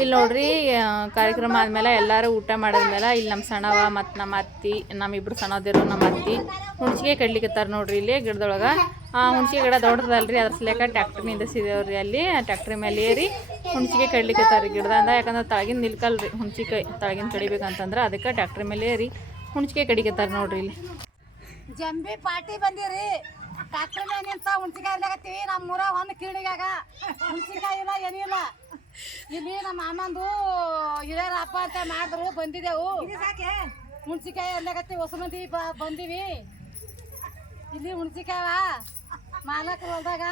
ಇಲ್ಲಿ ನೋಡ್ರಿ ಕಾರ್ಯಕ್ರಮ ಆದ್ಮೇಲೆ ಎಲ್ಲರೂ ಊಟ ಮಾಡಿದ್ಮೇಲೆ ಇಲ್ಲಿ ನಮ್ಮ ಸಣ್ಣವ ಮತ್ತು ನಮ್ಮ ಅತ್ತಿ, ನಮ್ಮಿಬ್ರು ಸಣ್ಣದಿರು ನಮ್ಮ ಅತ್ತಿ ಹುಣ್ಸಿಗೆ ಕಡ್ಲಿಕತ್ತಾರ ನೋಡ್ರಿ ಇಲ್ಲಿ ಗಿಡದೊಳಗೆ. ಆ, ಹುಣ್ಸಿಗೆ ಗಿಡ ದೊಡ್ಡದಲ್ರಿ, ಅದ್ರ ಸಲೇಕ ಟ್ಯಾಕ್ಟ್ರಿ ನಿಂದಿಸಿದೇವ್ರಿ ಅಲ್ಲಿ. ಟ್ಯಾಕ್ಟ್ರಿ ಮೇಲೆ ಏರಿ ಹುಣ್ಸಿಗೆ ಕಡ್ಲಿಕತ್ತಾರಿ ಗಿಡದಿಂದ ಯಾಕಂದ್ರೆ ತಳಗಿನ ನಿಲ್ಕಲ್ರಿ ಹುಣ್ಸಿಕಾಯಿ ತಳಗಿನ ಕಡಿಬೇಕಂತಂದ್ರೆ ಅದಕ್ಕೆ ಟ್ಯಾಕ್ಟ್ರಿ ಮೇಲೆ ಏರಿ ಹುಣ್ಸಿಗೆ ಕಡಿಕತ್ತಾರೆ ನೋಡ್ರಿ ಇಲ್ಲಿ. ಜಂಬಿ ಪಾರ್ಟಿ ಬಂದಿರಿ. ಟ್ಯಾಕ್ಟರ್ ಮೇಲೆ ನಿಂತ ಹುಣ್ಸಿಕಾಯಿ ನಮ್ಮ ಒಂದು ಕೀಳಿಗಾಗ. ಇಲ್ಲ ಏನಿಲ್ಲ. ಇಲ್ಲಿ ನಮ್ಮ ಮಾಮಂದು ಹಿರಿಯರ ಹಬ್ಬ ಅಂತ ಮಾಡಿದ್ರು ಬಂದಿದ್ದೆವು ಹುಣ್ಸಿಕಾಯಿ ಇರ್ಲಾಕತ್ತೀವಿ ಹೊಸ ಮಂದಿ ಬಂದೀವಿ. ಇಲ್ಲಿ ಹುಣ್ಸಿಕಾಯ ಮಾಲಕ್ ಹೊಲ್ದಾಗ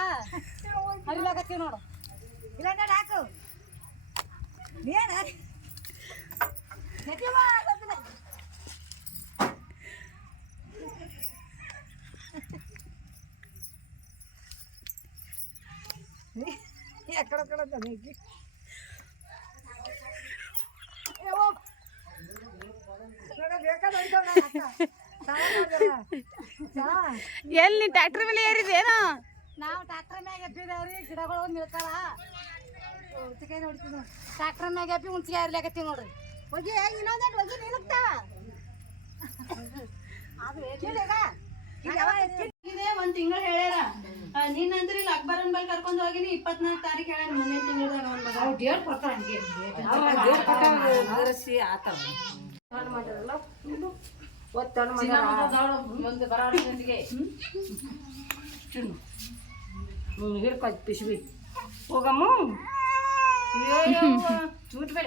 ಹರಿಲಾಕತ್ತೀವಿ ನೋಡು. ಇಲ್ಲ ಹಾಕು. ಎಲ್ಲಿ ಟ್ರಾಕ್ಟರ್ ಮೇಲೆ ಏರಿದೇನೋ ನಾವು ಟ್ರಾಕ್ಟರ್ ಮ್ಯಾಗ ಎಬ್ಬಿದೇವ್ರಿ ಗಿಡಗಳು ನೋಡ್ತೀವಿ ನೋಡಿ ಟ್ಯಾಕ್ಟರ್ ಮ್ಯಾಗ ಎಬ್ಬಿ ಹುಣ್ಸಿಕಾಯಿ ಇರ್ಲಾಕತ್ತೀವಿ ನೋಡ್ರಿ ಹೋಗಿ ಇನ್ನೊಂದೇನು ಹೋಗಿ ನಿಲ್ಕ್ತಾವ ಒಂದ್ ತಿಂಗಳು ಹೇಳ್ಯಾರ ನಿನ್ನಂತ್ರ ಇಲ್ಲಿ ಅಕ್ಬರನ್ ಬಳಿ ಕರ್ಕೊಂಡ್ ಹೋಗಿನಿ ಇಪ್ಪತ್ನಾಲ್ಕು ತಾರೀಕು ಹೇಳ್ಯಾರ ಮುಂದಿನ ತಿಂಗಳದಾಗ ಅವ್ನ ಡೇಟ್ ಕೊಡ್ತಾರ ಹಂಗೆ ಹಿಡ್ಕೊ ಪಿಶ್ವಿ ಹೋಗಮ್ಮ ಚೂಟ್ ಬೇಡ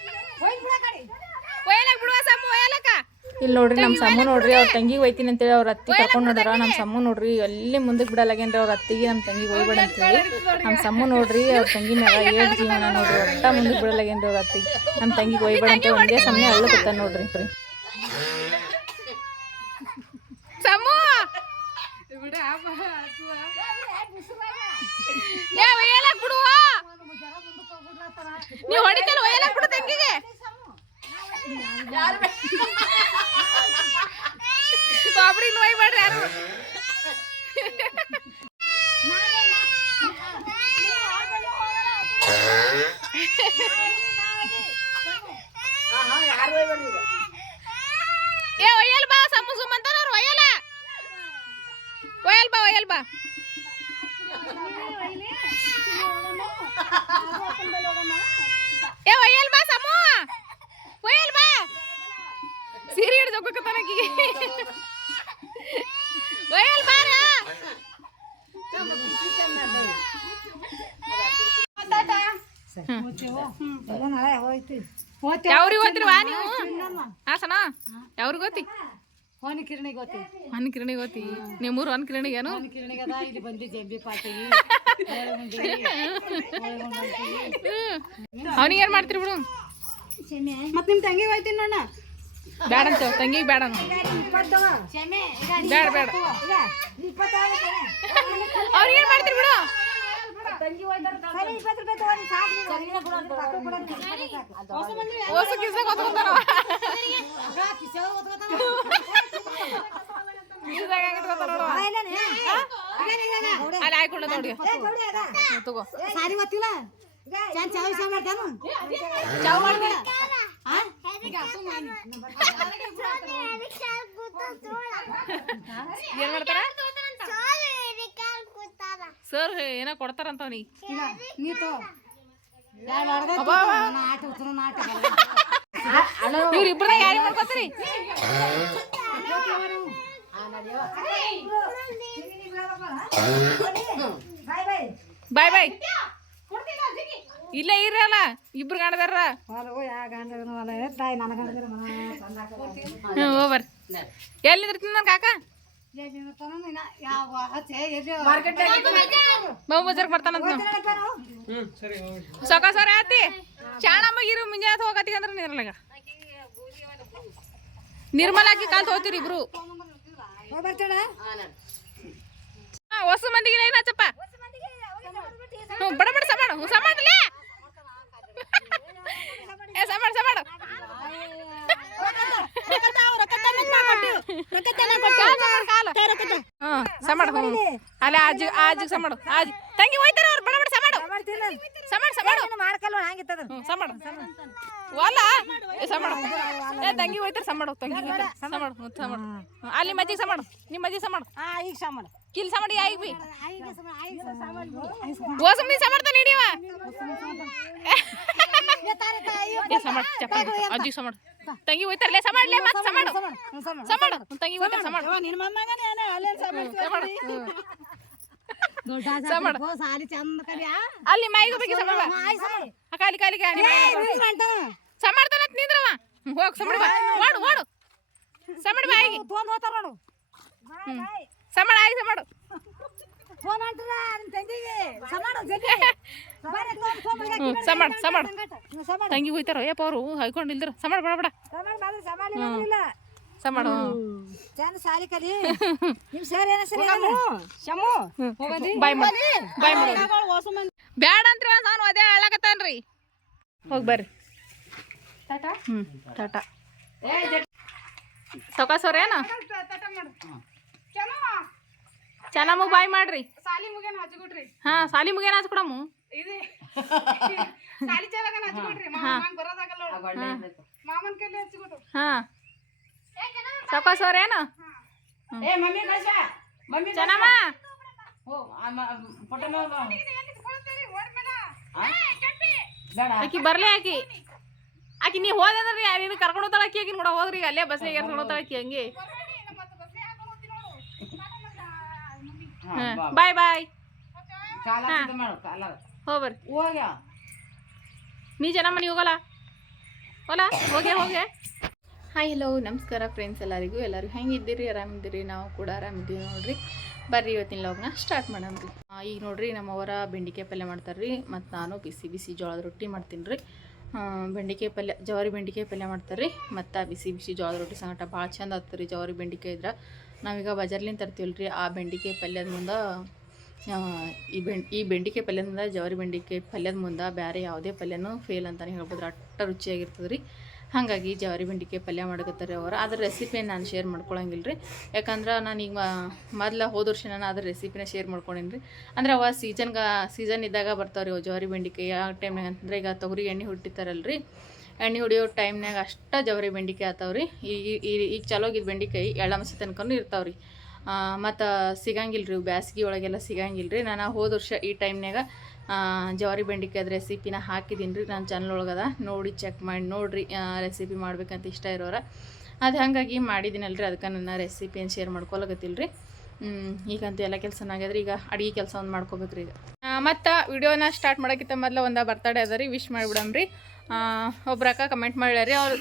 ಇಲ್ಲಿ ನೋಡ್ರಿ ನಮ್ಮ ಸಮ್ಮು ನೋಡ್ರಿ ಅವ್ರ ತಂಗಿಗೆ ಒಯ್ತೀನಿ ಅಂತೇಳಿ ಅವ್ರ ಅತ್ತಿ ಕರ್ಕೊಂಡು ನೋಡ್ರ ನಮ್ಮ ಸಮ್ಮು ನೋಡ್ರಿ ಎಲ್ಲಿ ಮುಂದಕ್ಕೆ ಬಿಡಲಾಗೇನ್ರಿ ಅವ್ರ ಅತ್ತಿಗೆ ನಮ್ಮ ತಂಗಿಗೆ ಒಯ್ಬೇಡ ಅಂತೇಳಿ ನಮ್ಮ ಸಮ್ಮು ನೋಡ್ರಿ ಅವ್ರ ತಂಗಿ ಮ್ಯಾಗ ಏಳು ಜೀವನ ನೋಡ್ರಿ ಒಟ್ಟ ಮುಂದಕ್ಕೆ ಬಿಡಲಾಗೇನ್ರಿ ಅವ್ರ ಅತ್ತಿಗೆ ನಮ್ಮ ತಂಗಿಗೆ ಒಯ್ಬೇಡ ಅಂತ ಒಂದೇ ಸಮಯ ಅಳ್ಳಕತ್ತ ನೋಡ್ರಿ. ಸಮ್ಮು! ಬಿಡು ತಂಗಿಗೆ. ಬಾಬ್ರಿಗೆ ನೋಯ್ಬೇಡ್ರಿ ಯಾರು ಏ ಒಯ್ಯಲ್ ಬಾ ಸಮ್ಮು ಸುಮ್ಮಂತಾನ ಅವ್ರು ಒಯ್ಯಲ್ಲ ಒಯ್ಯಲ್ ಬಾ ಒಯ್ಯಲ್ ಬಾ ಏ ಒಯ್ಯಲ್ ಬಾ ಸಮ್ಮು ಒಯ್ಯಲ್ ಬಾ ಸೀರೆ ಹಿಡಿದು ಹೋಗ್ಬೇಕತ್ತಾನಕಿಗೆ ಒಯ್ಯಲ್ ಬಾರ. ಯಾವ್ರಿಗೆ ಹೋಗ್ತೀರಿ ವಾ ನೀವು ಹೊನ್ ಕಿರಣಿಗೆ ಏನು ಮಾಡ್ತೀರಿ ಬಿಡು. ಮತ್ ನಿಮ್ ತಂಗಿ ಹೋಯ್ತೀನಿ ಬೇಡ ಅಂತ ತಂಗಿಗೆ ಬೇಡ ಬೇಡ ಬೇಡ ಅವ್ರಿಗೇನ್ ಮಾಡ್ತೀರಿ ಬಿಡು? ನೋಡು. ಅಲ್ಲಿ ಆಯ್ಕೊಂಡ ನೋಡಿ. ತಗೋ. ಸಾರಿ ಗೊತ್ತಿಲ್ಲ. ಚಾವ್ ಮಾಡ್ತಾನು ಚಾವ್ ಏನ್ ಮಾಡ್ತಾರ? ಸರ್ ಏನೋ ಕೊಡ್ತಾರಂತ ಅವನಿಗೆ. ಇವ್ರಿಬ್ರ ಯಾರು ಮಾಡ್ಕೊತೀರಿ? ಬಾಯ್ ಬಾಯ್. ಇಲ್ಲೇ ಇರಲ್ಲ ಇಬ್ರು ಕಾಣದಾರ ನನ್ನ ಹೋಗ್ಬರ್ ಎಲ್ಲಿದ್ರಿ ನನ್ನ ಕಾಕ? ನಿರ್ಮಲಾಕಿ ಬಜಾರ್ಗೆ ಬರ್ತಾನಂತ ಸೊಕ ಸರ ಆತಿ? ಮುಂಜಾನೆ ಹೋಗತ್ತಿ ಅಂದ್ರೆ ನಿರ್ಮಲಾಗಿ ಕಾಲ್ ಹೋಗ್ತೀರಿ ಇಬ್ರು. ಹೊಸ ಮಂದಿಗೆ ಏನಾಚಪ್ಪ ಹ್ಞೂ ಬಡ ಬಡ ಸಮಾಡು ಸಮಾಡಲೇ ಏ ಸಮಾಡು ಸಮಾಡು ಸಮಾಡು ಹ್ಞೂ ಅಲ್ಲ ಆಜು ಆಜಿಗೆ ಸಮಾಡು ಆಜು. ತಂಗಿ ಹೋಯ್ತಾರ ಅವ್ರು, ಬಡ ಬಡ ಸಮಾಡು ಸಮಾಡು ಸಮಾಡು ಮಾಡ್ಕಲ್ವ ಹಂಗಿತ್ತದ ಸಮಾಡು ವಾಲ. ಏ ಸಮಾಡು ತಂಗಿ ಹೋಯ್ತಾರ ಸಮಾಡು ತಂಗಿ ಹೋಯ್ತಾರ ಸಮಾಡು ಹ್ಞೂ ಸಮಾಡು ಅಲ್ಲಿ ಮಜ್ಜಿಗೆ ಸಮಾಡು ನಿಮ್ಮ ಮಜ್ಜಿಗೆ ಸಮಾಡು ಈಗ ಸಾಮಾನು ಕಿಲ್ ಸಮಾಡಿ ಆಯ್ತು ಬಿ. ನೀ ಸಮಾಡ್ತಾನೆ ಹಿಡಿಯವ ಸಮಾಡ್ ಅಜ್ಜಿ ಸಮಾಡು ತಂಗಿ ಹೋಯ್ತಾರಲೇ ಸಮಾಡ್ಲೆ ಮತ್ತೆ ಸಮಾಡ. ಸಮಾಡ ತಂಗಿ ಹೋಯ್ತಾರ ಸಮಾಡ. ನಿನ್ ಮೊಮ್ಮಗನೇ ಏನ ಸಮಾಡು ಸಾಲಿ ಚಂದ ಕರಿಯಾ. ಅಲ್ಲಿ ಮೈಗೆ ಬಗ್ಗೆ ಸಮಾಡ ಕಾಲಿ ಕಾಲಿ ಕಾಲಿಗೆ ಸಮಾಡ್ತಾನ ನಿಂದ್ರವ? ಹೋಗ್ ಸಮಾಡು ಓಡು ಓಡು. ಸಮಾಡು ಬಾ ಆಗಿ ತೊಂದ್ ಹೋತಾರ ನೋಡು. ಸಮಾಡ ಆಗಿ ಸಮಾಡು. ಫೋನ್ ತಂಗಿಗೆ? ಸಮಾಡು ಜಲ್ದಿ. ಹ್ಞೂ ಸಮಾಡು ಸಮಾಡು ತಂಗಿ ಹೋಯ್ತಾರ? ಯಪ್ಪ ಅವರು ಹೈಕೊಂಡು ಇಲ್ದ್ರ ಸಮಾಡ ಬೇಡ ಬೇಡ. ಸಮಾಡು ಮಾತ್ರ ಸಮಾಡು ಇಲ್ಲ ಸಮಾಡು ಚಂದ ಸಾಲಿ ಕಲಿ. ನಿಮ್ಮ ಸರ್ ಏನ ಸರಿ ಶಮು ಬಾಯ್ ಮಾಡಿ. ಬಾಯ್ ಮಾಡಿ. ಬ್ಯಾಡ ಅಂತ್ರಿ ನಾನು ಅದೇ ಹೇಳಕತ್ತಾನ್ರಿ. ಹೋಗಿ ಬರ್ರಿ. ಹ್ಞೂ ಟಾಟಾ. ಸೊಕಾಸೋರ ಏನ ಚೆನ್ನಾಗಿ ಬಾಯ್ ಮಾಡ್ರಿ. ಸಾಲಿ ಮುಗೇನ ಹಚ್ಕೊಟ್ರಿ ಹಾ ಸಾಲಿ ಮುಗೇನ ಹಚ್ಕೊಡಮು ಇದೆ. ಸಾಲಿ ಜಾಗ ಹಚ್ಕೊಟ್ರಿ ಮಾಮನ್ ಬರೋದಾಗಲ್ಲ ನೋಡು. ಮಾಮನ್ ಕೈಲಿ ಹಚ್ಕೊಟ್ರು ಹಾ. ಸೊಕಾಸೋರ ಏನ? ಏ ಮಮ್ಮಿ ಕಳ್ಸ ಮಮ್ಮಿ ಚೆನ್ನಮ್ಮ ಓ ಫೋಟೋ ಬೇಡ. ಆಕಿ ಬರ್ಲಿ ಆಕಿ. ಆಕಿ ನೀ ಹೋದಂದ್ರಿ ನೀನು ಕರ್ಕೊಂಡು ಹೋಗ್ತಾಳ ಆಕಿ ಆಕಿನ ಕೂಡ. ಹೋದ್ರಿ ಅಲ್ಲೇ ಬಸ್ನಾಗ ಏರ್ಸ್ಕೊಂಡು ಹೋಗ್ತಾಳ ಆಕಿ ಹಂಗೆ. ಹಾ, ಬಾ. ಬಾಯ್ ಬಾಯ್. ಹೋಗ್ರಿ ಹೋಗ್ಬರ್ರಿ ನೀ ಜನ ಮನೆಗೆ ಹೋಗಲ್ಲ ಹೋಲ ಹೋಗೆ ಹೋಗೆ. ಹಾಯ್ ಹಲೋ ನಮಸ್ಕಾರ ಫ್ರೆಂಡ್ಸ್ ಎಲ್ಲರಿಗೂ. ಎಲ್ಲರಿಗೂ ಹೆಂಗಿದ್ದೀರಿ ಆರಾಮಿದ್ದೀರಿ ನಾವು ಕೂಡ ಆರಾಮಿದ್ದೀವಿ ನೋಡ್ರಿ. ಬರ್ರಿ ಇವತ್ತಿನ ಲಾಗ್ನ ಸ್ಟಾರ್ಟ್ ಮಾಡೋಣ ರೀ. ಈಗ ನೋಡ್ರಿ ನಮ್ಮವರ ಬೆಂಡಿಕಾಯಿ ಪಲ್ಯ ಮಾಡ್ತಾರೆ ರೀ ಮತ್ತು ನಾನು ಬಿಸಿ ಬಿಸಿ ಜೋಳದ ರೊಟ್ಟಿ ಮಾಡ್ತೀನಿ ರೀ. ಬೆಂಡಿಕಾಯಿ ಪಲ್ಯ ಜವಾರಿ ಬೆಂಡಿಕಾಯಿ ಪಲ್ಯ ಮಾಡ್ತಾರೆ ಮತ್ತು ಬಿಸಿ ಬಿಸಿ ಜೋಳದ ರೊಟ್ಟಿ ಸಂಗಟ ಭಾಳ ಚಂದ ಆಗ್ತದೆ ರೀ ಜವಾರಿ ಬೆಂಡಿಕಾಯಿ ಇದ್ರೆ. ನಾವೀಗ ಬಜಾರ್ಲಿಂದ ತರ್ತೀವಲ್ಲ ರೀ ಆ ಬೆಂಡಿಕಾಯಿ ಪಲ್ಯದ ಮುಂದೆ ಈ ಬೆಂಡ್, ಈ ಬೆಂಡಿಕಾಯಿ ಪಲ್ಯದ ಮುಂದೆ, ಜವರಿ ಬೆಂಡಿಕಾಯಿ ಪಲ್ಯದ ಮುಂದೆ ಬೇರೆ ಯಾವುದೇ ಪಲ್ಯನೂ ಫೇಲ್ ಅಂತಲೇ ಹೇಳ್ಬೋದು ಅಟ್ಟ ರುಚಿಯಾಗಿರ್ತದೆ ರೀ ಹಾಗಾಗಿ ಜವಾರಿ ಬೆಂಡಿಕಾಯಿ ಪಲ್ಯ ಮಾಡಕತ್ತಾರೆ ಅವರು. ಅದ್ರ ರೆಸಿಪಿನ ನಾನು ಶೇರ್ ಮಾಡ್ಕೊಳಂಗಿಲ್ಲ ರೀ ಯಾಕಂದ್ರೆ ನಾನು ಈಗ ಮೊದಲ ಹೋದ ವರ್ಷ ನಾನು ಅದ್ರ ರೆಸಿಪಿನ ಶೇರ್ ಮಾಡ್ಕೊಂಡೇನಿ ರೀ ಅಂದ್ರೆ ಅವ ಸೀಸನ್ಗೆ ಸೀಸನ್ ಇದ್ದಾಗ ಬರ್ತಾವ್ರಿ ಜವಾರಿ ಬೆಂಡಿಕಾಯಿ ಆ ಟೈಮ್ನಾಗ ಅಂತಂದ್ರೆ ಈಗ ತೊಗರಿ ಎಣ್ಣೆ ಹುಟ್ಟಿತಾರಲ್ಲ ರೀ ಎಣ್ಣೆ ಹೊಡಿಯೋ ಟೈಮ್ನಾಗ ಅಷ್ಟ ಜವರಿ ಬೆಂಡಿಕಾಯಿ ರೀ ಈಗ ಈಗ ಚಲೋಗಿದ್ದು ಬೆಂಡಿಕಾಯಿ ಎಳ್ಳಮಸಿ ತನಕನೂ ರೀ ಮತ್ತು ಸಿಗಂಗಿಲ್ಲ ರೀ ಬ್ಯಾಸ್ಗೆ ಒಳಗೆಲ್ಲ ಸಿಗಂಗಿಲ್ಲ ರೀ ನಾನು ಹೋದ ವರ್ಷ ಈ ಟೈಮ್ನಾಗ ಜವಾರಿ ಬೆಂಡಿಕಾಯ್ದ ರೆಸಿಪಿನ ಹಾಕಿದ್ದೀನಿ ರೀ ನನ್ನ ಚಾನಲ್ ಒಳಗದ ನೋಡಿ ಚೆಕ್ ಮಾಡಿ, ನೋಡಿರಿ ರೆಸಿಪಿ ಮಾಡ್ಬೇಕಂತ ಇಷ್ಟ ಇರೋರ. ಅದು ಹಾಗಾಗಿ ಮಾಡಿದ್ದೀನಲ್ಲ ರೀ ಅದಕ್ಕೆ ನನ್ನ ರೆಸಿಪಿಯನ್ನು ಶೇರ್ ಮಾಡ್ಕೊಳಕತ್ತಿಲ್ಲ ರೀ ಈಗಂತೂ ಎಲ್ಲ ಕೆಲಸ ಆಗ್ಯದ್ರಿ. ಈಗ ಅಡುಗೆ ಕೆಲಸ ಒಂದು ಮಾಡ್ಕೋಬೇಕ್ರಿ ಈಗ. ಮತ್ತು ವಿಡಿಯೋನ ಸ್ಟಾರ್ಟ್ ಮಾಡೋಕ್ಕಿಂತ ಮೊದಲು ಒಂದು ಬರ್ತಡೇ ಅದ ರೀ. ವಿಶ್ ಮಾಡಿಬಿಡಮ್ರಿ ಒಬ್ರು ಅಕ್ಕ ಕಮೆಂಟ್ ರೀ ಅವ್ರು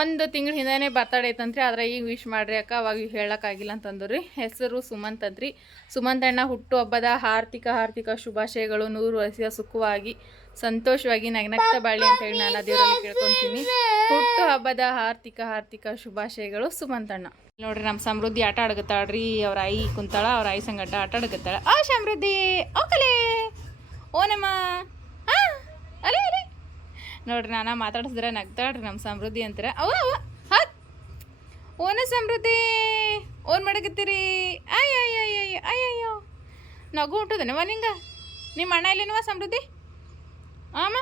ಒಂದು ತಿಂಗಳ ಹಿಂದೆ ಬರ್ತಡೆ ಐತಂತ್ರಿ, ಆದ್ರೆ ಈಗ ವಿಶ್ ಮಾಡ್ರಿ ಅಕ್ಕ, ಅವಾಗ ಹೇಳೋಕ್ಕಾಗಿಲ್ಲ ಅಂತಂದರು. ಹೆಸರು ಸುಮಂತ್ ಅಂತ್ರಿ. ಸುಮಂತ್ ಅಣ್ಣ ಹುಟ್ಟು ಹಬ್ಬದ ಹಾರ್ದಿಕ ಹಾರ್ದಿಕ ಶುಭಾಶಯಗಳು, ನೂರು ವರ್ಷ ಸುಖವಾಗಿ, ಸಂತೋಷವಾಗಿ ನಗ್ನಗ್ತಾ ಬಾಳಿ ಅಂತ ಹೇಳಿ ನಾನು ದೇವರಲ್ಲಿ ಕೇಳ್ಕೊತೀನಿ. ಹುಟ್ಟು ಹಬ್ಬದ ಹಾರ್ದಿಕ ಹಾರ್ದಿಕ ಶುಭಾಶಯಗಳು ಸುಮಂತಣ್ಣ ನೋಡ್ರಿ ನಮ್ಮ ಸಮೃದ್ಧಿ ಆಟ ಆಡಗತ್ತಾಳ್ರಿ ಅವ್ರ ಆಯಿ ಕುಂತಾಳ, ಅವ್ರ ಆಯಿ ಸಂಗಟ ಆಟ ಆಡಗತ್ತಾಳ ಆ, ಸಮೃದ್ಧಿ ಓಕಲೇ ಓನಮ್ಮ ಹಾ ಅಲೇ ಅಲೇ. ನೋಡ್ರಿ ನಾನು ಮಾತಾಡಿಸಿದ್ರೆ ನಗ್ತಾಳ್ರಿ ನಮ್ಮ ಸಮೃದ್ಧಿ ಅಂತಾರೆ. ಅವ ಅವ ಹತ್ ಓನ ಸಮೃದ್ಧಿ, ಓನ್ ಮಾಡಕತ್ತೀರಿ ಅಯ್ಯ ಅಯ್ಯ ಅಯ್ಯ ಅಯ್ಯ ಅಯ್ಯಯ್ಯೋ ನಗು ಹುಟ್ಟದನವ ನಿಂಗೆ? ನಿಮ್ಮ ಅಣ್ಣ ಇಲ್ಲೇನವ ಸಮೃದ್ಧಿ? ಆಮ?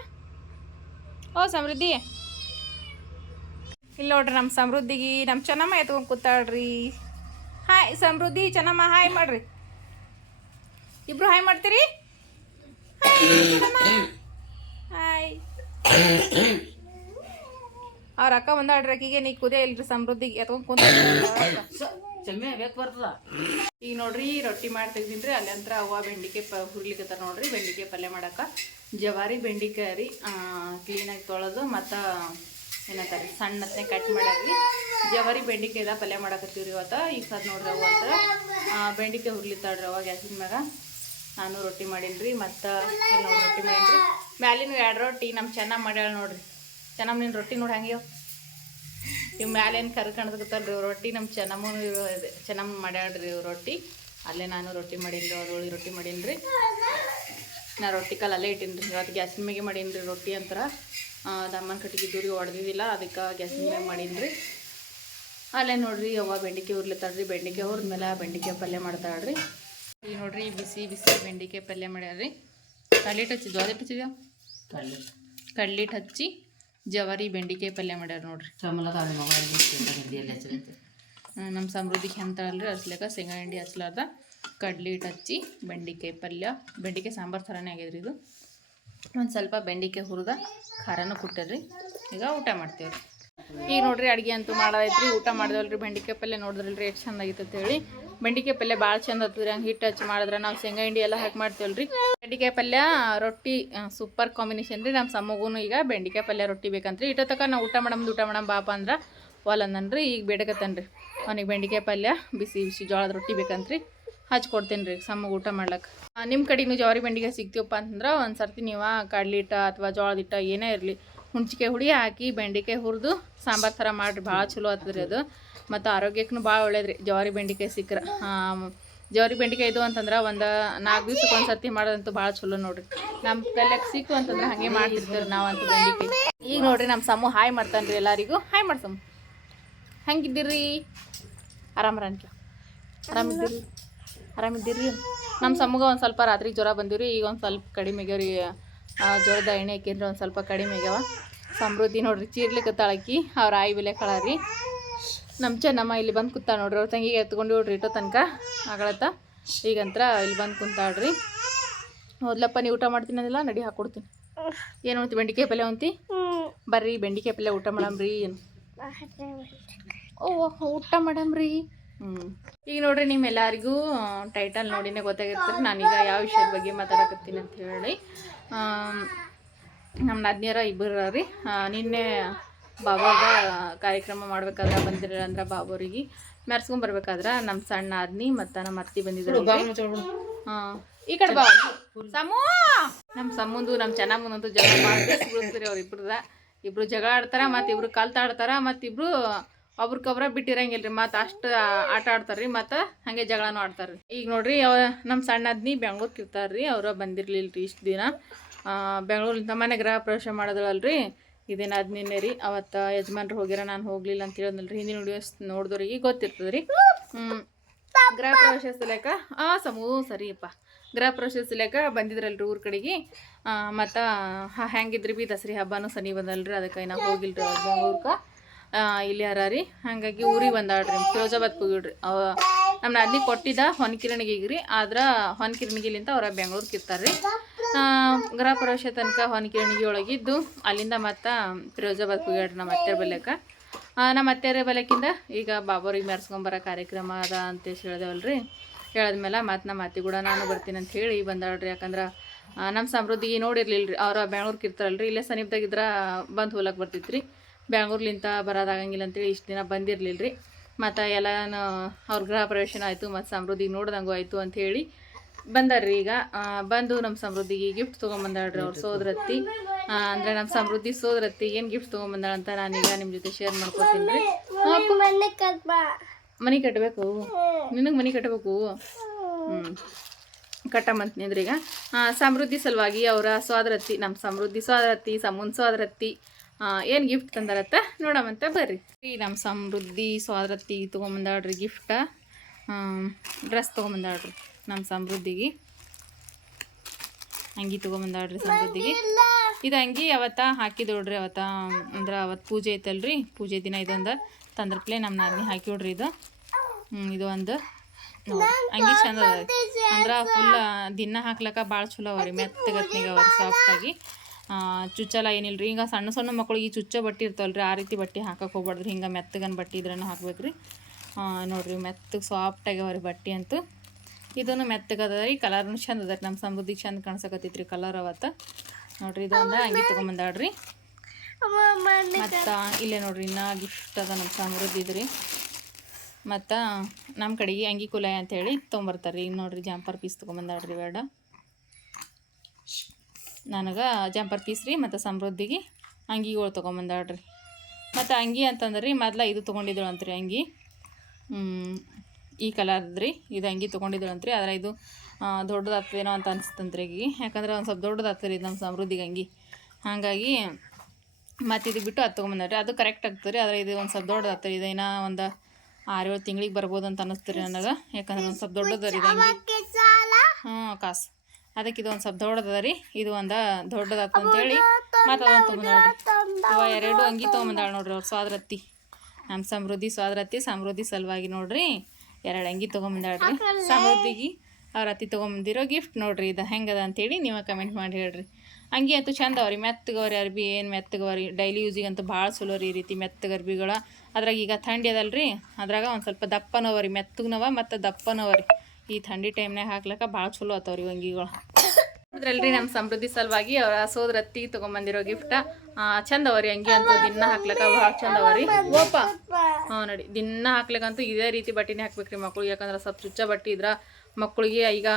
ಓ ಸಮೃದ್ಧಿ. ಇಲ್ಲಿ ನೋಡ್ರಿ ನಮ್ಮ ಸಮೃದ್ಧಿಗೆ ನಮ್ಮ ಚೆನ್ನಮ್ಮ ಎತ್ಕೊಂಡು ಕೂತಾಳ್ರಿ. ಹಾಯ್ ಸಮೃದ್ಧಿ, ಚೆನ್ನಮ್ಮ, ಹಾಯ್ ಮಾಡ್ರಿ. ಇಬ್ರು ಹಾಯ್ ಮಾಡ್ತೀರಿ? ಅವ್ರ ಅಕ್ಕ ಬಂದಾಳ್ರಿ ಅಕ್ಕಿಗೆ, ನೀ ಕುದೇ ಇಲ್ರಿ ಸಮೃದ್ಧಿಗೆ ಎತ್ಕೊಂಡ್ ಕುಂತ ಚೆಮ್ಮೆ ಬೇಕು ಬರ್ತದ? ಈಗ ನೋಡ್ರಿ, ರೊಟ್ಟಿ ಮಾಡಿ ತೆಗ್ದಿನ್ರಿ ಅಲ್ಲಿ ಅಂತ್ರ ಅವ್ವ ಬೆಂಡಿಕಾಯಿ ಪ, ಹುರ್ಲಿಕತ್ತಾರ ನೋಡ್ರಿ ಬೆಂಡಿಕಾಯಿ ಪಲ್ಯ ಮಾಡಕ್ಕ ಜವಾರಿ ಬೆಂಡಿಕಾಯಿ ರೀ ಕ್ಲೀನಾಗಿ ತೊಳೆದು, ಮತ್ತು ಏನಂತಾರೆ, ಸಣ್ಣತ್ನೇ ಕಟ್ ಮಾಡಾಕ್ರಿ ಜವಾರಿ ಬೆಂಡಿಕಾಯ್ದ ಪಲ್ಯ ಮಾಡಕತ್ತೀವಿ ರೀ ಇವತ್ತು. ಈಗ ಸದ್ ನೋಡ್ರಿ ಅವ ಅಂತ. ಬೆಂಡಿಕಾಯಿ ಹುರ್ಲಿತ್ತಾಳ್ರಿ ಅವಾಗ ಗ್ಯಾಸಿನ ಮ್ಯಾಗ. ನಾನು ರೊಟ್ಟಿ ಮಾಡೀನಿ ಮತ್ತು ಎಲ್ಲ ನೋಡಿ ರೊಟ್ಟಿ ಮಾಡೀನಿ ಮ್ಯಾಲಿನ ಎರಡು ರೊಟ್ಟಿ ನಮ್ಮ ಚೆನ್ನಾಗಿ ಮಾಡ್ಯಾಳ ನೋಡ್ರಿ. ಚೆನ್ನಮ್ಮ ನಿನ್ನ ರೊಟ್ಟಿ ನೋಡಿ ಹಂಗೆ ಇವು. ಮ್ಯಾಲೇನು ಕರ್ ರೀ ರೊಟ್ಟಿ ನಮ್ಮ ಚೆನ್ನಮ್ಮ ಚೆನ್ನಮ್ಮ ಮಾಡ್ಯಾಳ್ರಿ ರೊಟ್ಟಿ. ಅಲ್ಲೇ ನಾನು ರೊಟ್ಟಿ ಮಾಡೀನಿ ಅದೊಳಗೆ ರೊಟ್ಟಿ ಮಾಡೀನಿ ರೀ ನಾ ರೊಟ್ಟಿ ಕಾಲ ಅಲ್ಲೇ ಇಟ್ಟೀನಿ ರೀ ಇವತ್ತು ಗ್ಯಾಸಿನ ಮ್ಯಾಗೆ ಮಾಡೀನಿ ರೀ ರೊಟ್ಟಿ ಅಂತರ. ದಮ್ಮನ ಕಟ್ಟಿಗೆ ದೂರಿ ಹೊಡೆದಿದ್ದಿಲ್ಲ ಅದಕ್ಕೆ ಗ್ಯಾಸಿನ ಮ್ಯಾಗೆ ಮಾಡೀನಿ ರೀ ಅಲ್ಲೇ ನೋಡ್ರಿ ಅವ್ವ ಬೆಂಡಿಕೆ ಹುರ್ದ ಮೇಲೆ ಬೆಂಡಿಕೆ ಪಲ್ಯ ಮಾಡ್ತಾಳ್ರಿ. ಈಗ ನೋಡ್ರಿ ಬಿಸಿ ಬಿಸಿ ಬೆಂಡಿಕೆ ಪಲ್ಯ ಮಾಡ್ಯಾರ್ರಿ ಕಡ್ಲಿಟ್ಟು ಹಚ್ಚಿದ್ವು ಅದೇ ಹಚ್ಚಿದ್ಯಾ ಕಡ್ಲಿ ಕಡ್ಲಿಟ್ಟು ಹಚ್ಚಿ ಜವಾರಿ ಬೆಂಡಿಕಾಯಿ ಪಲ್ಯ ಮಾಡ್ಯಾರ ನೋಡ್ರಿ. ನಮ್ಮ ಸಮೃದ್ಧಿಗೆ ಅಂತಾರಲ್ರಿ ಹಚ್ಲಿಕ್ಕೆ. ಶೇಂಗಾ ಹಿಂಡಿ ಹಚ್ಲಾರ್ದ ಕಡ್ಲಿ ಹಿಟ್ಟು ಹಚ್ಚಿ ಬೆಂಡಿಕಾಯಿ ಪಲ್ಯ. ಬೆಂಡಿಕಾಯಿ ಸಾಂಬಾರು ಥರನೇ ಆಗ್ಯದ್ರಿ ಇದು. ಒಂದು ಸ್ವಲ್ಪ ಬೆಂಡಿಕಾಯಿ ಹುರಿದ ಖಾರನೂ ಕುಟ್ಟರ್ರಿ. ಈಗ ಊಟ ಮಾಡ್ತೀವ್ರಿ. ಈಗ ನೋಡ್ರಿ ಅಡುಗೆ ಅಂತೂ ಮಾಡೋದೈತ್ರಿ ಊಟ ಮಾಡಿದವಲ್ರಿ ಬೆಂಡಿಕಾಯಿ ಪಲ್ಯ ನೋಡಿದ್ರಲ್ರಿ ಎಷ್ಟು ಚೆಂದಾಗಿತ್ತು ಅಂತ ಅಂತೇಳಿ ಬೆಂಡಿಕಾಯಿ ಪಲ್ಯ ಭಾಳ ಚಂದ ಹತ್ತದ್ರಿ ಹಂಗೆ ಹಿಟ್ಟು ಹಚ್ಚಿ ಮಾಡಿದ್ರೆ ನಾವು ಶೇಂಗಾ ಹಿಂಡಿ ಎಲ್ಲ ಹಾಕಿ ರೀ ಬೆಂಡಿಕಾಯಿ ಪಲ್ಯ, ರೊಟ್ಟಿ ಸೂಪರ್ ಕಾಂಬಿನೇಷನ್ ರೀ ನಮ್ಮ ಸಮ್ಮಗೂ ಈಗ ಬೆಂಡಿಕಾಯಿ ಪಲ್ಯ, ರೊಟ್ಟಿ ಬೇಕಂತ್ರಿ. ಇಟ್ಟ ತಕ ನಾವು ಊಟ ಮಾಡಮ್ದು ಊಟ ಮಾಡಮ್ ಬಾಪ ಅಂದ್ರೆ ಒಲ್ ರೀ ಈಗ ಬೇಡಕತ್ತನ್ರಿ. ಅವನಿಗೆ ಬೆಂಡಿಕಾಯಿ ಪಲ್ಯ, ಬಿಸಿ ಬಿಸಿ ಜೋಳದ ರೊಟ್ಟಿ ಬೇಕಂತ್ರಿ ಹಚ್ಕೊಡ್ತೀನಿ ರೀ ಸಮ್ಮಗೆ ಊಟ ಮಾಡ್ಲಕ್ಕೆ ನಿಮ್ಮ ಕಡೆಗೂ ಜವಾರಿ ಬೆಂಡಿಕಾಯಿ ಸಿಗ್ತೀವಪ್ಪ ಅಂತಂದ್ರೆ ಒಂದು ಸರ್ತಿ ನೀವು ಕಡ್ಲಿ ಹಿಟ್ಟ ಅಥವಾ ಜೋಳದ ಹಿಟ್ಟ ಏನೇ ಇರಲಿ ಹುಣ್ಚಿಕಾಯಿ ಹುಡಿ ಹಾಕಿ ಬೆಂಡಿಕಾಯಿ ಹುರಿದು ಸಾಂಬಾರು ಥರ ಮಾಡಿರಿ ಭಾಳ ಚಲೋ ಆಗ್ತದ್ರಿ ಅದು. ಮತ್ತು ಆರೋಗ್ಯಕ್ಕೂ ಭಾಳ ಒಳ್ಳೇದ್ರಿ. ಜವಾರಿ ಬೆಂಡಿಕಾಯಿ ಸಿಕ್ಕರೆ. ಜವಾರಿ ಬೆಂಡಿಕಾಯಿ ಇದು ಅಂತಂದ್ರೆ ಒಂದು ನಾಲ್ಕು ದಿವ್ಸಕ್ಕೆ ಒಂದು ಸರ್ತಿ ಮಾಡೋದಂತೂ ಭಾಳ ಚಲೋ ನೋಡ್ರಿ. ನಮ್ಮ ಕೈಲಾಗ ಸಿಕ್ಕು ಅಂತಂದ್ರೆ ಹಾಗೆ ಮಾಡ್ತಿರ್ತೀವಿ ನಾವಂತೂ ಬೆಂಡಿಕಾಯಿ. ಈಗ ನೋಡ್ರಿ ನಮ್ಮ ಸಮ್ಮು ಹಾಯ್ ಮಾಡ್ತಾನೆ ರೀ ಎಲ್ಲರಿಗೂ. ಹಾಯ್ ಮಾಡ್ಸಮ್ಮ ಹೆಂಗಿದ್ದೀರಿ? ಆರಾಮರ ಅನ್ಕ ಆರಾಮಿದ್ದೀರಿ ಆರಾಮಿದ್ದೀರಿ ನಮ್ಮ ಸಮೂಗ ಒಂದು ಸ್ವಲ್ಪ ರಾತ್ರಿ ಜ್ವರ ಬಂದಿವ್ರಿ. ಈಗ ಒಂದು ಸ್ವಲ್ಪ ಕಡಿಮೆ ಆಗ್ಯಾವ್ರಿ ಜ್ವರದ ಎಣ್ಣೆ ಹಾಕಿದ್ರೆ ಒಂದು ಸ್ವಲ್ಪ ಕಡಿಮೆ ಆಗ್ಯಾವ. ಸಮೃದ್ಧಿ ನೋಡ್ರಿ ಚೀರ್ಲಿಕ್ಕೆ ತಳಕಿ ಅವ್ರ ಆಯಿ ಬೆಲೆ ಕಳಾರಿ ನಮ್ಮ ಚೆನ್ನಮ್ಮ ಇಲ್ಲಿ ಬಂದು ಕೂತಾ ನೋಡ್ರಿ. ಅವ್ರ ತಂಗಿಗೆ ಎತ್ಕೊಂಡು ನೋಡ್ರಿ ಇಟ್ಟೋ ತನಕ. ಆಗಳತ್ತ ಈಗಂತ್ರ ಇಲ್ಲಿ ಬಂದು ಕುಂತಾಡ್ರಿ ಮೊದ್ಲಪ್ಪ ನೀವು ಊಟ ಮಾಡ್ತೀನಿ ಅಂದಿಲ್ಲ, ನಡಿ ಹಾಕ್ಕೊಡ್ತೀನಿ ಏನು ಉಣ್ತಿ ಬೆಂಡಿಕಾಯಿ ಪಲ್ಯ ಉಂತಿ? ಬರ್ರಿ, ಬೆಂಡಿಕಾಯಿ ಪಲ್ಯ ಊಟ ಮಾಡಮ್ರಿ ಏನು. ಓ ಊಟ ಮಾಡಮ್ರಿ. ಹ್ಞೂ ಈಗ ನೋಡ್ರಿ ನಿಮ್ಮೆಲ್ಲರಿಗೂ ಟೈಟಲ್ ನೋಡಿನೇ ಗೊತ್ತಾಗಿರ್ತೀರಿ ನಾನೀಗ ಯಾವ ವಿಷಯದ ಬಗ್ಗೆ ಮಾತಾಡಕತ್ತೀನಿ ಅಂತ ಹೇಳಿ. ನಮ್ಮ ನಾದ್ನಿಯರ ಇಬ್ಬರು ರೀ ನಿನ್ನೆ ಬಾಬಾಗ ಕಾರ್ಯಕ್ರಮ ಮಾಡ್ಬೇಕಾದ್ರೆ ಬಂದಿರ ಅಂದ್ರೆ ಬಾಬೋರಿಗೆ ಮೆರ್ಸ್ಕೊಂಡ್ ಬರ್ಬೇಕಾದ್ರ ನಮ್ಮ ಸಣ್ಣ ಆದ್ನಿ ಮತ್ತ ನಮ್ಮ ಅತ್ತಿ ಬಂದಿದ್ರು ಹಾ ಈ ಕಡೆ ಬಾ. ಸಮೂ! ನಮ್ಮ ಸಮ್ಮಂದು ನಮ್ಮ ಚೆನ್ನಮ್ಮನಂತೂ ಜಗಳ ಮಾಡ್ತೀರಿ ಅವ್ರ ಇಬ್ರದ. ಇಬ್ರು ಜಗಳ ಆಡ್ತಾರ ಮತ್ತು ಇಬ್ರು ಕಲ್ತಾಡ್ತಾರ ಮತ್ತು ಇಬ್ರು ಒಬ್ರಿಗೊಬ್ರ ಬಿಟ್ಟಿರಂಗಿಲ್ರಿ ಮತ್ತು ಅಷ್ಟು ಆಟ ಆಡ್ತಾರ್ರಿ ಮತ್ತು ಹಾಗೆ ಜಗಳನೂ ಆಡ್ತಾರ್ರಿ. ಈಗ ನೋಡ್ರಿ ಅವ ನಮ್ಮ ಸಣ್ಣ ಅದ್ನಿ ಬೆಂಗ್ಳೂರ್ಗೆ ಇರ್ತಾರ್ರಿ ಅವ್ರ ಬಂದಿರ್ಲಿಲ್ಲ ರೀ ಇಷ್ಟು ದಿನ. ಬೆಂಗ್ಳೂರ್ ಮನೆ ಗೃಹ ಪ್ರವೇಶ ಮಾಡಿದ್ರಲ್ರಿ ಇದೇನು ನಿನ್ನೆ ರೀ, ಅವತ್ತು ಯಜಮಾನ್ರು ಹೋಗ್ಯಾರ, ನಾನು ಹೋಗ್ಲಿಲ್ಲ ಅಂತ ಹೇಳಿದ್ನಲ್ರಿ. ಹಿಂದಿನ ವಿಡಿಯೋಸ್ ನೋಡಿದವ್ರಿಗೆ ಗೊತ್ತಿರ್ತದೆ ರೀ ಗೃಹ ಪ್ರವೇಶ ಸಲಕ ಆ ಸಮೂ ಸರಿಯಪ್ಪ ಗೃಹ ಪ್ರವೇಶ ಸಲಕ ಬಂದಿದ್ರಲ್ರಿ ಊರ ಕಡೆಗೆ. ಮತ್ತು ಹ್ಯಾಂಗಿದ್ರಿ ಬಿ ದಸರಿ ಹಬ್ಬನೂ ಸನಿ ಬಂದಲ್ರಿ, ಅದಕ್ಕೆ ನಾ ಹೋಗಿಲ್ರಿ ಬೆಂಗ್ಳೂರ್ಗೆ ಇಲ್ಲಿ ಯಾರ ರೀ, ಹಾಗಾಗಿ ಊರಿಗೆ ಬಂದಾಡ್ರಿ ಫಿರೋಜಾಬಾದ್ ಹೋಗಿಡ್ರಿ ಅವ ನಮ್ಮ ನಾದ್ನಿ ಕೊಟ್ಟಿದ್ದ ಹೊನ್ಕಿರಣಿಗೆ ರೀ ಆದ್ರೆ ಹೊನ್ಕಿರಣಿಗಿಲಿಂದ ಅವ್ರ ಬೆಂಗ್ಳೂರ್ಗೆ ಇರ್ತಾರೆ ಗೃಹ ಪ್ರವೇಶ ತನಕ ಹೊನ್ಕಿರಣಿಗೆ ಒಳಗಿದ್ದು ಅಲ್ಲಿಂದ ಮತ್ತೆ ಫಿರೋಜಾಬಾದ್ ಹೋಗ್ಯಾಡ್ರಿ ನಮ್ಮ ಅತ್ತೆ ಬಲ್ಯಕ ನಮ್ಮ ಅತ್ತೆಯರ ಬಲಕಿಂದ ಈಗ ಬಾಬೋರಿಗೆ ಮೆರೆಸ್ಕೊಂಬರೋ ಕಾರ್ಯಕ್ರಮ ಅದ ಅಂತ ಹೇಳಿದೆವಲ್ರಿ. ಹೇಳಿದ್ಮೇಲೆ ಮತ್ತು ನಮ್ಮ ಅತ್ತೆ ಕೂಡ ನಾನು ಬರ್ತೀನಿ ಅಂತ ಹೇಳಿ ಬಂದಾಳ್ರಿ. ಯಾಕಂದ್ರೆ ನಮ್ಮ ಸಮೃದ್ಧಿಗೆ ನೋಡಿರ್ಲಿಲ್ಲ ರೀ ಅವ್ರು ಬೆಂಗ್ಳೂರ್ಗೆ ಇರ್ತಾರಲ್ರಿ. ಇಲ್ಲೇ ಸಮೀಪದಾಗಿದ್ರೆ ಬಂದು ಹೋಲಕ್ಕೆ ರೀ ಬೆಂಗ್ಳೂರ್ಲಿಂತ ಬರೋದಾಗಂಗಿಲ್ಲ ಅಂತೇಳಿ ಇಷ್ಟು ದಿನ ಬಂದಿರಲಿಲ್ಲ ರೀ ಮತ್ತು ಎಲ್ಲನೂ ಅವ್ರ ಗೃಹ ಪ್ರವೇಶನ ಆಯಿತು ಮತ್ತು ಸಮೃದ್ಧಿಗೆ ನೋಡ್ದಂಗೂ ಆಯಿತು ಅಂತ ಹೇಳಿ ಬಂದಾರ್ರಿ ಈಗ. ಬಂದು ನಮ್ಮ ಸಮೃದ್ಧಿಗೆ ಗಿಫ್ಟ್ ತೊಗೊಂಬಂದಾಳ್ರಿ ಅವ್ರ ಸೋದರತ್ತಿ. ಅಂದ್ರೆ ನಮ್ಮ ಸಮೃದ್ಧಿ ಸೋದರತ್ತಿ ಏನು ಗಿಫ್ಟ್ ತೊಗೊಂಬಂದಾಳ ಅಂತ ನಾನೀಗ ನಿಮ್ಮ ಜೊತೆ ಶೇರ್ ಮಾಡ್ಕೊತೀನಿ ರೀ ಮನೆ ಕಟ್ಟಬೇಕು ನಿನಗೆ ಮನಿ ಕಟ್ಟಬೇಕು ಹ್ಞೂ ಈಗ ಆ, ಸಮೃದ್ಧಿ ಸಲುವಾಗಿ ಅವರ ಸೋದರತ್ತಿ ನಮ್ಮ ಸಮೃದ್ಧಿ ಸೋದರತ್ತಿ ಸಮುನ್ ಸೋದರತ್ತಿ ಏನು ಗಿಫ್ಟ್ ತಂದಾರತ್ತ ನೋಡಮಂತ ಬರ್ರಿ. ನಮ್ಮ ಸಮೃದ್ಧಿ ಸೋದರತ್ತಿ ತೊಗೊಂಬಂದಾಳ್ರಿ ಗಿಫ್ಟ ಡ್ರೆಸ್ ತೊಗೊಂಬಂದಾಳ್ರಿ. ನಮ್ಮ ಸಮೃದ್ಧಿಗೆ. ಅಂಗಿ ತೊಗೊಂಬಂದಾಳ್ರಿ ಸಮೃದ್ಧಿಗೆ. ಇದು ಅಂಗಿ ಅವತ್ತ ಹಾಕಿದೋಡ್ರಿ ಅವತ್ತ ಅಂದ್ರೆ ಅವತ್ತು ಪೂಜೆ ಐತಲ್ರಿ. ಪೂಜೆ ದಿನ ಇದೊಂದು ತಂದ್ರಪ್ಲೆ ನಮ್ಮ ನಾದಿನಿ ಹಾಕಿವ್ರಿ ಇದು. ಇದು ಒಂದು ನೋಡ್ರಿ. ಅಂಗಿ ಚಂದ ಅಂದ್ರೆ ಫುಲ್ ದಿನ ಹಾಕ್ಲಕ್ಕ ಭಾಳ ಚಲೋ ಅವ ರೀ. ಮೆತ್ತಗತ್ನಿಗೆ ಅವ್ರಿ ಸಾಫ್ಟಾಗಿ ಚುಚ್ಚಲ್ಲ ಏನಿಲ್ಲ ರೀ ಈಗ ಸಣ್ಣ ಸಣ್ಣ ಮಕ್ಳಿಗೆ ಈ ಚುಚ್ಚ ಬಟ್ಟೆ ಇರ್ತಾವಲ್ರಿ ಆ ರೀತಿ ಬಟ್ಟೆ ಹಾಕಕ್ಕೆ ಹೋಗ್ಬಾರ್ದ್ರಿ. ಹಿಂಗೆ ಮೆತ್ತಗನ್ ಬಟ್ಟೆ ಇದ್ರನ್ನ ಹಾಕ್ಬೇಕು ರೀ ನೋಡಿರಿ ಮೆತ್ತಗೆ ಸಾಫ್ಟಾಗಿ ಅವ್ರಿ ಬಟ್ಟೆ ಅಂತೂ. ಇದನ್ನು ಮೆತ್ತಗದ ರೀ ಕಲರ್ನು ಚಂದ ಅದ ನಮ್ಮ ಸಮೃದ್ಧಿಗೆ ಚಂದ ಕಾಣಿಸಕತ್ತೈತ್ರಿ ಕಲರ್ ಅವತ್ತು. ನೋಡ್ರಿ ಇದೊಂದು ಅಂಗಿ ತಗೊಂಬಂದಾಡ್ರಿ ಮತ್ತು ಇಲ್ಲೇ ನೋಡ್ರಿ ಇನ್ನ ಗಿಫ್ಟ್ ಅದ ನಮ್ಮ ಸಮೃದ್ಧಿ ಇದ್ರಿ ಮತ್ತು ನಮ್ಮ ಕಡೆಗೆ ಅಂಗಿ ಕುಲಾಯ ಅಂತೇಳಿ ತೊಗೊಂಬರ್ತಾರೆ ಈಗ ನೋಡ್ರಿ ಜಾಂಪರ್ ಪೀಸ್ ತೊಗೊಂಬಂದಾಳ್ರಿ ಬೇಡ. ನನಗೆ ಜಂಪರ್ ಪೀಸ್ ರೀ ಮತ್ತು ಸಮೃದ್ಧಿಗೆ ಅಂಗಿಗಳು ತೊಗೊಂಬಂದಾಡ್ರಿ ಮತ್ತು ಅಂಗಿ ಅಂತಂದ್ರೆ ರೀ ಮೊದ್ಲ ಇದು ತೊಗೊಂಡಿದ್ದಳು ರೀ ಅಂಗಿ. ಹ್ಮ್, ಈ ಕಲರ್ ರೀ ಇದು ಅಂಗಿ ರೀ ಆದ್ರೆ ಇದು ದೊಡ್ಡದಾಗ್ತದೇನೋ ಅಂತ ಅನಿಸ್ತಂತ್ರಿ ರೀ ಯಾಕಂದ್ರೆ ಒಂದು ಸ್ವಲ್ಪ ದೊಡ್ಡದಾಗ್ತದೆ ಇದು ನಮ್ಮ ಸಮೃದ್ಧಿಗೆ ಅಂಗಿ ಹಾಗಾಗಿ ಮತ್ತು ಇದು ಬಿಟ್ಟು ಅದು ತೊಗೊಂಬಂದ್ರಿ ಅದು ಕರೆಕ್ಟ್ ಆಗ್ತದೆ ರೀ ಆದರೆ ಇದು ಒಂದು ಸ್ವಲ್ಪ ದೊಡ್ಡದಾಗ್ತದೆ. ಇದು ಇನ್ನೂ ಒಂದು ಆರೇಳು ತಿಂಗಳಿಗೆ ಬರ್ಬೋದು ಅಂತ ಅನ್ನಿಸ್ತೀರಿ ನನಗೆ. ಯಾಕಂದ್ರೆ ಒಂದು ಸ್ವಲ್ಪ ದೊಡ್ಡದ ರೀ ಇದು ಅಂಗಿ ಹ್ಞೂ ಕಾಸು. ಅದಕ್ಕೆ ಇದು ಒಂದು ಸ್ವಲ್ಪ ದೊಡ್ಡದ ರೀ ಇದು ಒಂದು ದೊಡ್ಡದಾಗ್ತದೆ ಅಂತೇಳಿ ಮತ್ತು ಅದೊಂದು ತೊಗೊಂಡ್ರಿ ಎರಡು ಅಂಗಿ ತೊಗೊಂಬಂದಾಳೆ ನೋಡ್ರಿ ಅವ್ರು ಸ್ವಾದ್ರತ್ತಿ ನಮ್ಮ ಸಮೃದ್ಧಿ ಸ್ವಾದ್ರತ್ತಿ ಸಮೃದ್ಧಿ ಸಲುವಾಗಿ ನೋಡ್ರಿ. ಎರಡು ಅಂಗಿ ತೊಗೊಂಬಂದಾಳ್ರಿ. ಸಮೃದ್ಧಿಗೆ ಅವ್ರ ಅತ್ತಿ ತೊಗೊಂಬಂದಿರೋ ಗಿಫ್ಟ್ ನೋಡ್ರಿ ಇದು ಹೆಂಗದ ಅಂತೇಳಿ ನೀವು ಕಮೆಂಟ್ ಮಾಡಿ ಹೇಳ್ರಿ. ಅಂಗಿ ಅಂತೂ ಚಂದ ಅವ್ರಿ ಮೆತ್ತಗವ್ರಿ ಅರ್ಬಿ ಏನು ಮೆತ್ತಗವ್ರಿ? ಡೈಲಿ ಯೂಸಿಗಂತೂ ಭಾಳ ಚಲೋ ರೀ ಈ ರೀತಿ ಮೆತ್ತಗ ಅರ್ಬಿಗಳ. ಅದ್ರಾಗ ಈಗ ಥಂಡಿ ಅದಲ್ರಿ ಅದ್ರಾಗ ಒಂದು ಸ್ವಲ್ಪ ದಪ್ಪನವ ರೀ ಮೆತ್ತಗನವ ಮತ್ತು ದಪ್ಪನವ ರೀ. ಈ ಥಂಡಿ ಟೈಮ್ನಾಗ ಹಾಕ್ಲಕ್ಕ ಭಾಳ ಚಲೋ ಆತವ್ರಿ ಅಂಗಿಗಳು. ಅದ್ರಲ್ರಿ ನಮ್ಮ ಸಮೃದ್ಧಿ ಸಲುವಾಗಿ ಅವ್ರ ಸೋದರತ್ತಿ ತಗೊಂಬಂದಿರೋ ಗಿಫ್ಟ್ ಚಂದ ಅವರಿ ಅಂಗಿ ಅಂತೂ ದಿನ ಹಾಕ್ಲಕ್ಕ ಭಾಳ ಚಂದ ಅವರಿ ಓಪ. ಹ್ಞೂ ನೋಡಿ, ದಿನ ಹಾಕ್ಲಿಕ್ಕಂತೂ ಇದೇ ರೀತಿ ಬಟ್ಟೆನೇ ಹಾಕ್ಬೇಕ್ರಿ ಮಕ್ಳಿಗೆ ಯಾಕಂದ್ರೆ ಸ್ವಲ್ಪ ಚುಚ್ಚ ಬಟ್ಟೆ ಇದ್ರ ಮಕ್ಕಳಿಗೆ ಈಗ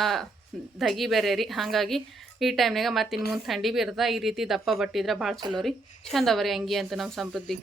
ದಗಿ ಬೇರೆ ರೀ. ಹಾಗಾಗಿ ಈ ಟೈಮ್ನಾಗ ಮತ್ತೆ ಇನ್ನು ಮುಂದೆ ಥಂಡಿ ಬಿ ಇರ್ತದೆ ಈ ರೀತಿ ದಪ್ಪ ಬಟ್ಟೆ ಇದ್ರೆ ಭಾಳ ಚಲೋ ರೀ. ಚಂದ ಅವರಿ ಅಂಗಿ ಅಂತ ನಮ್ಮ ಸಮೃದ್ಧಿ.